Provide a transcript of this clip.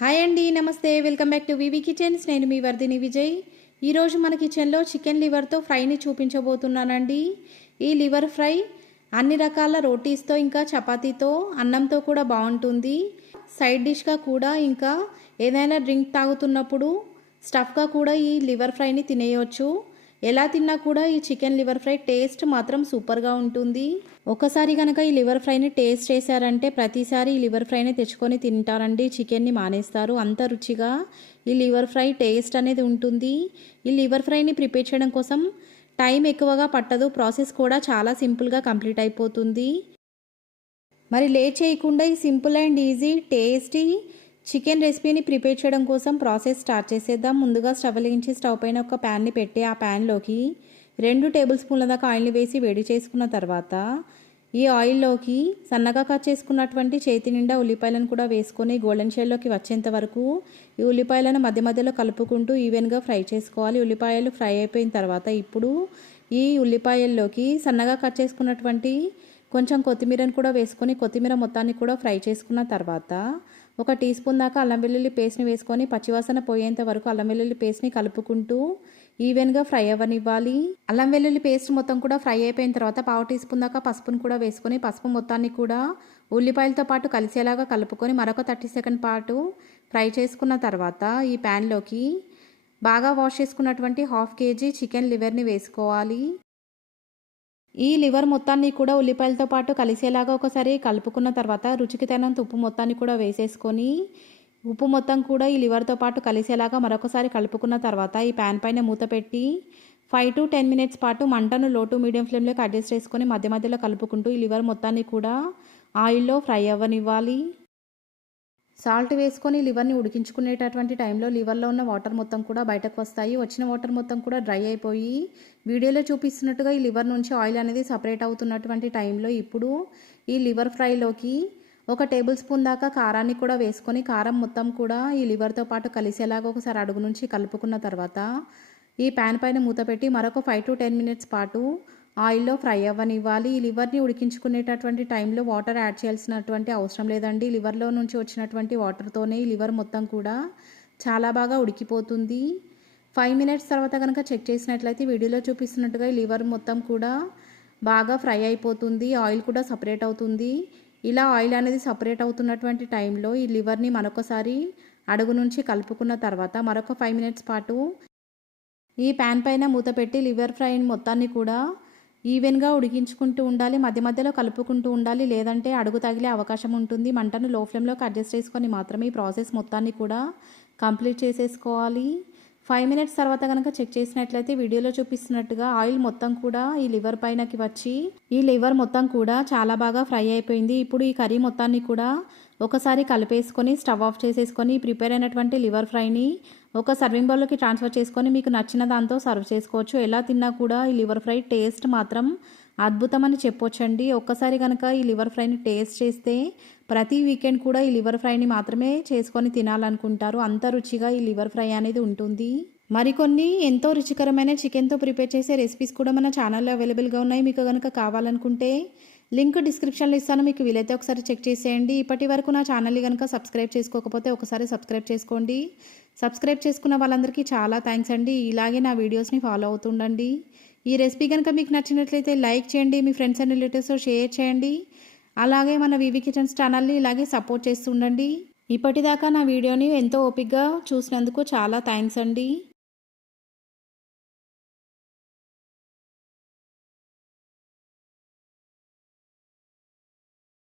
Hi అండి, నమస్తే. Welcome back to VV kitchens. నేను మీ వర్ధిని విజయ్. ఈరోజు మన కిచెన్లో చికెన్ లివర్తో ఫ్రైని చూపించబోతున్నానండి. ఈ లివర్ ఫ్రై అన్ని రకాల రోటీస్తో ఇంకా చపాతీతో అన్నంతో కూడా బాగుంటుంది. సైడ్ డిష్గా కూడా ఇంకా ఏదైనా డ్రింక్ తాగుతున్నప్పుడు స్టఫ్గా కూడా ఈ లివర్ ఫ్రైని తినేయవచ్చు. ఎలా తిన్నా కూడా ఈ చికెన్ లివర్ ఫ్రై టేస్ట్ మాత్రం సూపర్గా ఉంటుంది. ఒకసారి కనుక ఈ లివర్ ఫ్రైని టేస్ట్ చేశారంటే ప్రతిసారి ఈ లివర్ ఫ్రైని తెచ్చుకొని తింటారండి. చికెన్ని మానేస్తారు, అంత రుచిగా ఈ లివర్ ఫ్రై టేస్ట్ అనేది ఉంటుంది. ఈ లివర్ ఫ్రైని ప్రిపేర్ చేయడం కోసం టైం ఎక్కువగా పట్టదు, ప్రాసెస్ కూడా చాలా సింపుల్గా కంప్లీట్ అయిపోతుంది. మరి లేట్ చేయకుండా ఈ simple and easy tasty chicken రెసిపీని ప్రిపేర్ చేయడం కోసం ప్రాసెస్ స్టార్ట్ చేసేద్దాం. ముందుగా స్టవ్ వెలిగించి స్టవ్ పైన ఒక ప్యాన్ని పెట్టి ఆ ప్యాన్లోకి 2 టేబుల్ స్పూన్ల దాకా ఆయిల్ని వేసి వేడి చేసుకున్న తర్వాత ఈ ఆయిల్లోకి సన్నగా కట్ చేసుకున్నటువంటి చేతి నిండా ఉల్లిపాయలను కూడా వేసుకొని గోల్డెన్ షేడ్లోకి వచ్చేంత వరకు ఈ ఉల్లిపాయలను మధ్య మధ్యలో కలుపుకుంటూ ఈవెన్గా ఫ్రై చేసుకోవాలి. ఉల్లిపాయలు ఫ్రై అయిపోయిన తర్వాత ఇప్పుడు ఈ ఉల్లిపాయల్లోకి సన్నగా కట్ చేసుకున్నటువంటి కొంచెం కొత్తిమీరను కూడా వేసుకొని కొత్తిమీర మొత్తాన్ని కూడా ఫ్రై చేసుకున్న తర్వాత 1 టీ స్పూన్ దాకా అల్లం వెల్లుల్లి పేస్ట్ని వేసుకొని పచ్చివాసన పోయేంత వరకు అల్లం వెల్లుల్లి పేస్ట్ని కలుపుకుంటూ ఈవెన్గా ఫ్రై అవ్వనివ్వాలి. అల్లం వెల్లుల్లి పేస్ట్ మొత్తం కూడా ఫ్రై అయిపోయిన తర్వాత 1/2 టీ స్పూన్ దాకా పసుపును కూడా వేసుకొని పసుపు మొత్తాన్ని కూడా ఉల్లిపాయలతో పాటు కలిసేలాగా కలుపుకొని మరొక 30 సెకండ్ పాటు ఫ్రై చేసుకున్న తర్వాత ఈ ప్యాన్లోకి బాగా వాష్ చేసుకున్నటువంటి 1/2 కేజీ చికెన్ లివర్ని వేసుకోవాలి. ఈ లివర్ మొత్తాన్ని కూడా ఉల్లిపాయలతో పాటు కలిసేలాగా ఒకసారి కలుపుకున్న తర్వాత రుచికి తగినంత ఉప్పు మొత్తాన్ని కూడా వేసేసుకొని ఉప్పు మొత్తం కూడా ఈ లివర్తో పాటు కలిసేలాగా మరొకసారి కలుపుకున్న తర్వాత ఈ ప్యాన్ పైన మూత పెట్టి 5 to 10 మినిట్స్ పాటు మంటను లో టు మీడియం ఫ్లేమ్లోకి అడ్జస్ట్ చేసుకొని మధ్య మధ్యలో కలుపుకుంటూ ఈ లివర్ మొత్తాన్ని కూడా ఆయిల్లో ఫ్రై అవ్వనివ్వాలి. సాల్ట్ వేసుకొని లివర్ని ఉడికించుకునేటటువంటి టైంలో లివర్లో ఉన్న వాటర్ మొత్తం కూడా బయటకు వస్తాయి. వచ్చిన వాటర్ మొత్తం కూడా డ్రై అయిపోయి వీడియోలో చూపిస్తున్నట్టుగా ఈ లివర్ నుంచి ఆయిల్ అనేది సపరేట్ అవుతున్నటువంటి టైంలో ఇప్పుడు ఈ లివర్ ఫ్రైలోకి 1 టేబుల్ స్పూన్ దాకా కారాన్ని కూడా వేసుకొని కారం మొత్తం కూడా ఈ లివర్తో పాటు కలిసేలాగా ఒకసారి అడుగు నుంచి కలుపుకున్న తర్వాత ఈ ప్యాన్ పైన మూత పెట్టి మరొక 5 to 10 మినిట్స్ పాటు ఆయిల్లో ఫ్రై అవ్వనివ్వాలి. ఈ లివర్ని ఉడికించుకునేటటువంటి టైంలో వాటర్ యాడ్ చేయాల్సినటువంటి అవసరం లేదండి. లివర్లో నుంచి వచ్చినటువంటి వాటర్తోనే ఈ లివర్ మొత్తం కూడా చాలా బాగా ఉడికిపోతుంది. 5 మినిట్స్ తర్వాత కనుక చెక్ చేసినట్లయితే వీడియోలో చూపిస్తున్నట్టుగా ఈ లివర్ మొత్తం కూడా బాగా ఫ్రై అయిపోతుంది, ఆయిల్ కూడా సపరేట్ అవుతుంది. ఇలా ఆయిల్ అనేది సపరేట్ అవుతున్నటువంటి టైంలో ఈ లివర్ని మరొకసారి అడుగు నుంచి కలుపుకున్న తర్వాత మరొక 5 మినిట్స్ పాటు ఈ ప్యాన్ పైన మూత పెట్టి లివర్ ఫ్రై మొత్తాన్ని కూడా ఈవెన్గా ఉడికించుకుంటూ ఉండాలి, మధ్య మధ్యలో కలుపుకుంటూ ఉండాలి, లేదంటే అడుగు తగిలే అవకాశం ఉంటుంది. మంటను లో ఫ్లేమ్లోకి అడ్జస్ట్ చేసుకొని మాత్రమే ఈ ప్రాసెస్ మొత్తాన్ని కూడా కంప్లీట్ చేసేసుకోవాలి. 5 మినిట్స్ తర్వాత కనుక చెక్ చేసినట్లయితే వీడియోలో చూపిస్తున్నట్టుగా ఆయిల్ మొత్తం కూడా ఈ లివర్ పైనకి వచ్చి ఈ లివర్ మొత్తం కూడా చాలా బాగా ఫ్రై అయిపోయింది. ఇప్పుడు ఈ కర్రీ మొత్తాన్ని కూడా ఒకసారి కలిపేసుకొని స్టవ్ ఆఫ్ చేసేసుకొని ప్రిపేర్ అయినటువంటి లివర్ ఫ్రైని ఒక సర్వింగ్ బౌల్లోకి ట్రాన్స్ఫర్ చేసుకొని మీకు నచ్చిన దాంతో సర్వ్ చేసుకోవచ్చు. ఎలా తిన్నా కూడా ఈ లివర్ ఫ్రై టేస్ట్ మాత్రం అద్భుతమని చెప్పొచ్చండి. ఒక్కసారి కనుక ఈ లివర్ ఫ్రైని టేస్ట్ చేస్తే ప్రతి వీకెండ్ కూడా ఈ లివర్ ఫ్రైని మాత్రమే చేసుకొని తినాలనుకుంటారు, అంత రుచిగా ఈ లివర్ ఫ్రై అనేది ఉంటుంది. మరికొన్ని ఎంతో రుచికరమైన చికెన్తో ప్రిపేర్ చేసే రెసిపీస్ కూడా మన ఛానల్లో అవైలబుల్గా ఉన్నాయి. మీకు కనుక కావాలనుకుంటే లింక్ డిస్క్రిప్షన్లో ఇస్తాను, మీకు వీలైతే ఒకసారి చెక్ చేసేయండి. ఇప్పటి వరకు నా ఛానల్ని కనుక సబ్స్క్రైబ్ చేసుకోకపోతే ఒకసారి సబ్స్క్రైబ్ చేసుకోండి. సబ్స్క్రైబ్ చేసుకున్న వాళ్ళందరికీ చాలా థ్యాంక్స్ అండి. ఇలాగే నా వీడియోస్ని ఫాలో అవుతుండండి. ఈ రెసిపీ కనుక మీకు నచ్చినట్లయితే లైక్ చేయండి, మీ ఫ్రెండ్స్ అండ్ రిలేటివ్స్తో షేర్ చేయండి. అలాగే మన వివి కిచెన్స్ ఛానల్ని ఇలాగే సపోర్ట్ చేస్తుండండి. ఇప్పటిదాకా నా వీడియోని ఎంతో ఓపికగా చూసినందుకు చాలా థ్యాంక్స్ అండి.